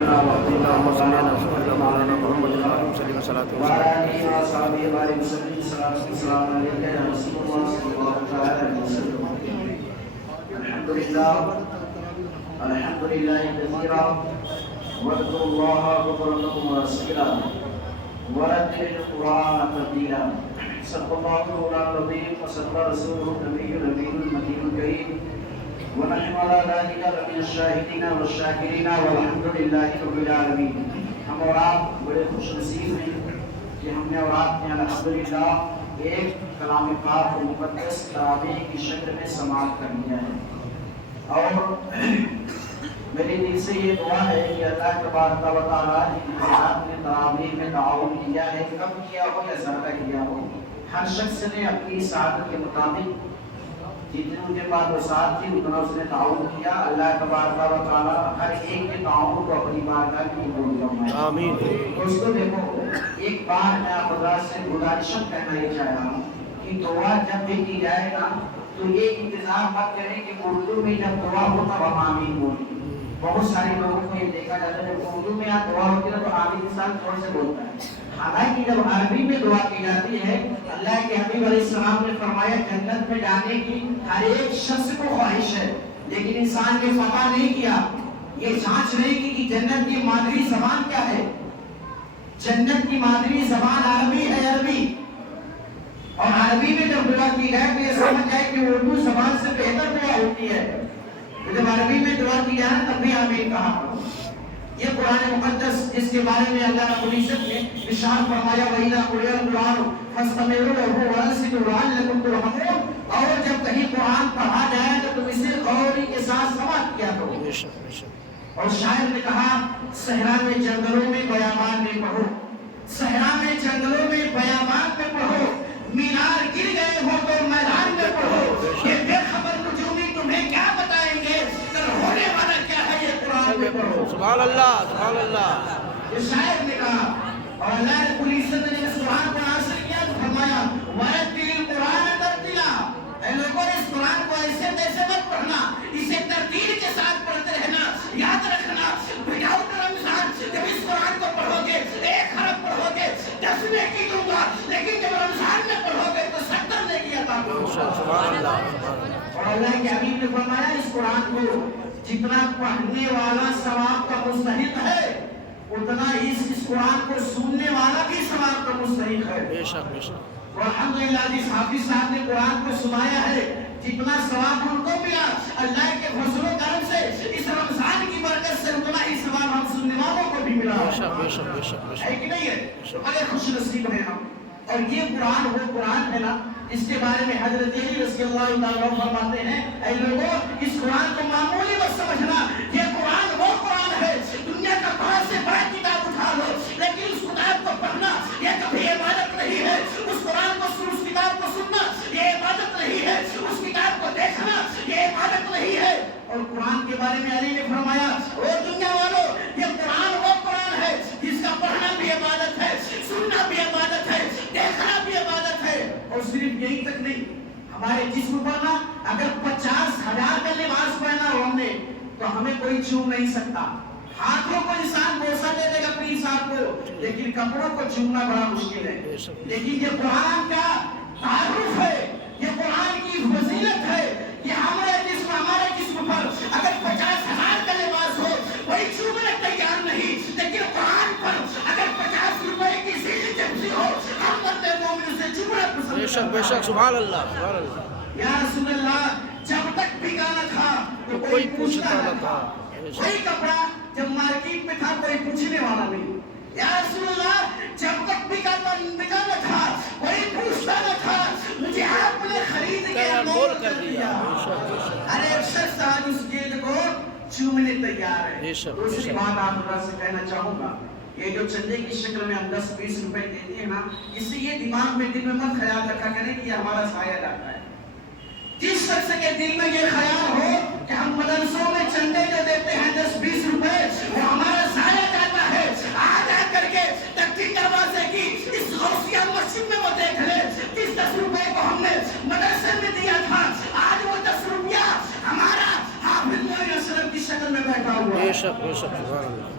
اللهم صل على سيدنا مولانا محمد وعلى اله وصحبه صلاه وعلى آله وصحبه وبارك وسلم صلاة والسلام عليك يا رسول الله صلى الله عليه وسلم. الحمد لله كثيرا واذكروا الله بكرة وأصيلا ورتل القرآن ترتيلا. صدق الله العظيم وصدق رسوله النبي الأمين المكي الكريم ونحن على ذلك لمن الشاهدين والشاكرين والحمد لله رب العالمين. ہم اور آپ بڑے خوش نصیب ہیں کہ ہم نے اور آپ نے الحمدللہ ایک کلام پاک و مقدس تراویح کی شکل میں سماعت کر لیا ہے. اور میری دل سے یہ دعا ہے کہ اللہ تبارک و تعالیٰ ان حضرات نے تراویح میں تعاون کیا ہے، کم کیا ہو یا زیادہ کیا ہو، ہر شخص نے اپنی سعادت کے مطابق جتنے ان کے پاس وسعت تھی اتنا اس نے تعاون کیا. اللہ تبارک و تعالیٰ ہر ایک کے تعاون کو اپنی بارگاہ میں قبول فرمائے. آمین. دوستو دیکھو، ایک بار میں آپ حضرات سے گزارشت کرنا یہ چاہ رہا ہوں کہ دعا جب بھی کی جائے نا تو یہ انتظار مت کریں کہ اردو میں جب دعا ہو تب ہم آمین بولیں. بہت سارے لوگوں کو یہ دیکھا جاتا ہے جب اردو میں آپ دعا ہوتی ہے تو آمین انسان تھوڑ سے بولتا ہے، حالانکہ جب عربی میں دعا کی جاتی ہے اللہ کے حبیب علیہ السلام نے فرمایا جنت میں جانے کی ہر ایک شخص کو خواہش ہے، لیکن انسان نے فتح نہیں کیا، یہ جانچ نہیں کی کہ جنت کی مادری زبان کیا ہے. جنت کی مادری زبان عربی ہے، عربی. اور عربی میں جب دعا کی جائے تو یہ سمجھ جائے کہ اردو زبان سے بہتر دعا ہوتی ہے. جب عربی میں دعا کی جائے تب بھی آمین کہا کرو. یہ قرآن مقدس جس کے بارے میں اللہ رب العزت نے ارشاد فرمایا وَإِذَا قُرِئَ الْقُرْآنُ فَاسْتَمِعُوا لَهُ وَأَنصِتُوا لَعَلَّكُمْ تُرْحَمُونَ. اور جب کہیں قرآن پڑھا جائے تو تم اسے غور کے ساتھ سماعت کیا کرو. اور شاعر نے کہا صحرا میں جنگلوں میں بیابان میں پڑھو، صحرا میں جنگلوں میں بیابان میں پڑھو، مینار گر گئے ہو تو میدان میں پڑھو. یہ بے خبر نجومی تمہیں کیا بتائیں گے کل ہونے والا کیا ہے، یہ قرآن میں پڑھو. سبحان اللہ، سبحان اللہ. یہ شاعر نے کہا. اور اللہ رب العزت نے اس قرآن کو نازل کیا تو فرمایا وَرَتِّلِ الْقُرْآنَ تَرْتِيلًا. اے لوگوں نے اس قرآن کو ایسے تیسے مت پڑھنا، اسے ترتیل کے ساتھ پڑھتے رہنا. یاد رکھنا بجاؤ رمضان جب اس قرآن کو پڑھو گے 1 حرف پڑھو گے 10 نیکی دوں گا، لیکن جب رمضان میں پڑھو گے تو 70 نیکی عطا کروں گا. سبحان اللہ. اور اللہ کے حبیب نے فرمایا اس قرآن کو جتنا پڑھنے والا ثواب کا مستحق ہے اتنا اس قرآن کو سننے والا بھی ثواب کا مستحق ہے. بے شک بے شک. اور الحمدللہ جس حافظ صاحب نے قرآن کو سنایا ہے جتنا ثواب ان کو ملا اللہ کے فضل و کرم سے اس رمضان کی برکت سے اتنا ہی ثواب ہم سننے والوں کو بھی ملا بے شک بے شک بے شک بے ہے شک. کہ نہیں ہے. بڑے خوش نصیب ہیں ہم. اور یہ قرآن وہ قرآن ہے نا اس کے بارے میں حضرت علی رضی اللہ تعالیٰ عنہ فرماتے ہیں اے لوگوں اس قرآن کو معمولی مت سمجھنا، یہ قرآن وہ قرآن ہے دنیا کا بڑا سے بڑا کتاب اٹھا لو لیکن اس کتاب کو پڑھنا یہ کبھی عبادت نہیں ہے. اس قرآن کو اس کتاب کو سننا یہ عبادت نہیں ہے. اس کتاب کو دیکھنا یہ عبادت نہیں ہے. اور قرآن کے بارے میں علی نے فرمایا او دنیا والوں یہ قرآن وہ قرآن ہے جس کا پڑھنا بھی عبادت ہے، سننا بھی عبادت ہے، دیکھنا بھی عبادت ہے. اور صرف یہی تک نہیں، ہمارے جسم پر نا اگر 50,000 کا لباس پہنا ہو ہم نے تو ہمیں کوئی چوم نہیں سکتا. ہاتھوں کو انسان بوسہ دے دے گا اپنی انسان کو، لیکن کپڑوں کو چومنا بڑا مشکل ہے. لیکن یہ قرآن کا تعارف ہے، یہ قرآن کی فضیلت ہے کہ ہمارے جسم پر اگر 50,000 کا لباس ہو کوئی چومنے تیار نہیں، لیکن قرآن پر اگر 50 روپے کی سیدھی چپسی ہو ہم بندے مومن اسے چومنا پسند بے شک بے شک. سبحان اللہ سبحان اللہ. یا رسول اللہ جب تک بکانا تھا تو کوئی پوچھتا نہ تھا. کوئی کپڑا جب مارکیٹ میں تھا کوئی پوچھنے والا نہیں. یا رسول اللہ جب تک بکانا تھا کوئی پوچھتا نہ تھا، مجھے آپ نے خرید کے مول کر دیا. ارے شخص آج اس جلد کو چومنے تیار ہے. دوسری بات آپ حضرات سے کہنا چاہوں گا، یہ جو چندے کی شکل میں ہم 10-20 روپے دیتے ہیں نا اس سے یہ دماغ میں دل میں مت خیال رکھا کریں کہ یہ ہمارا سایہ جاتا ہے. جس شخص کے دل میں یہ خیال ہو کہ ہم مدرسوں میں چندے جو دیتے ہیں 10-20 روپے وہ ہمارا سایہ جاتا ہے، آ جا کر کے تکتی دروازے کی اس غوثیہ مسجد میں وہ دیکھ لے جس 10 روپے کو ہم نے مدرسے میں دیا تھا آج وہ 10 روپیہ ہمارا حافظ مولانا صاحب کی شکل میں بیٹھا ہوا ہے. بے شک بے شک. سبحان اللہ.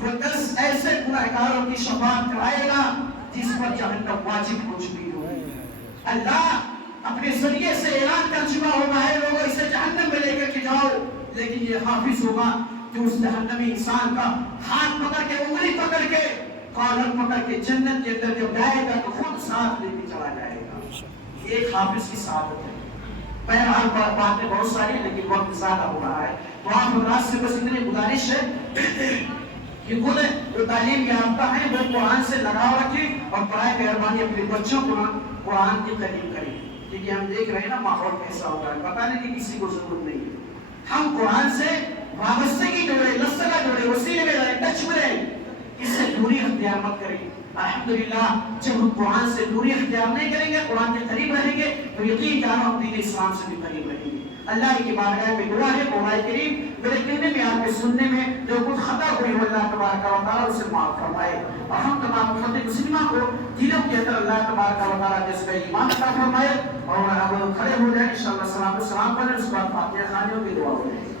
وہ 10 ایسے گنہگاروں کی شفاعت کرائے گا جس پر جہنم واجب ہو چکی ہوگی. اللہ اپنے ذریعے سے اعلان کر چکا ہوگا ہے لوگوں اسے جہنم میں لے کر کے جاؤ، لیکن یہ حافظ ہوگا کہ اس جہنمی انسان کا ہاتھ پکڑ کے انگلی پکڑ کے کالر پکڑ کے جنت کے اندر جب جائے گا تو خود ساتھ لے کے چلا جائے گا. ایک حافظ کی سعادت ہے. بہرحال باتیں بہت ساری لیکن وقت زیادہ ہو رہا ہے، تو آپ حضرات سے بس اتنی گزارش ہے کہ خود جو تعلیم یافتہ ہیں وہ قرآن سے لگاؤ رکھیں اور برائے مہربانی اپنے بچوں کو قرآن کے قریب کریں، کیونکہ ہم دیکھ رہے ہیں نا ماحول کیسا ہو رہا ہے. پتہ نہیں کہ کسی کو ضرورت نہیں ہے. ہم قرآن سے وابستگی جوڑے، لسگا جوڑے، وسیلے میں رہیں، ٹچ میں رہیں، اس سے دوری اختیار مت کریں. الحمدللہ جب ہم قرآن سے دوری اختیار نہیں کریں گے، قرآن کے قریب رہیں گے تو یقین جانو ہم دین اسلام سے بھی قریب رہیں گے. اللہ کی بارگاہ میں دعا ہے مولا کریم میرے کہنے میں آپ کے سننے میں جو کچھ خطا ہوئی ہو اللہ تبارک و تعالیٰ اسے معاف فرمائے، اور ہم تمام امت مسلمہ کو دلوں کے اندر اللہ تبارک و تعالیٰ جس کا ایمان عطا فرمائے. اور اب کھڑے ہو جائیں انشاءاللہ، سلام پڑھیں، اس کے بعد فاتحہ خوانیوں کی دعا ہو جائے.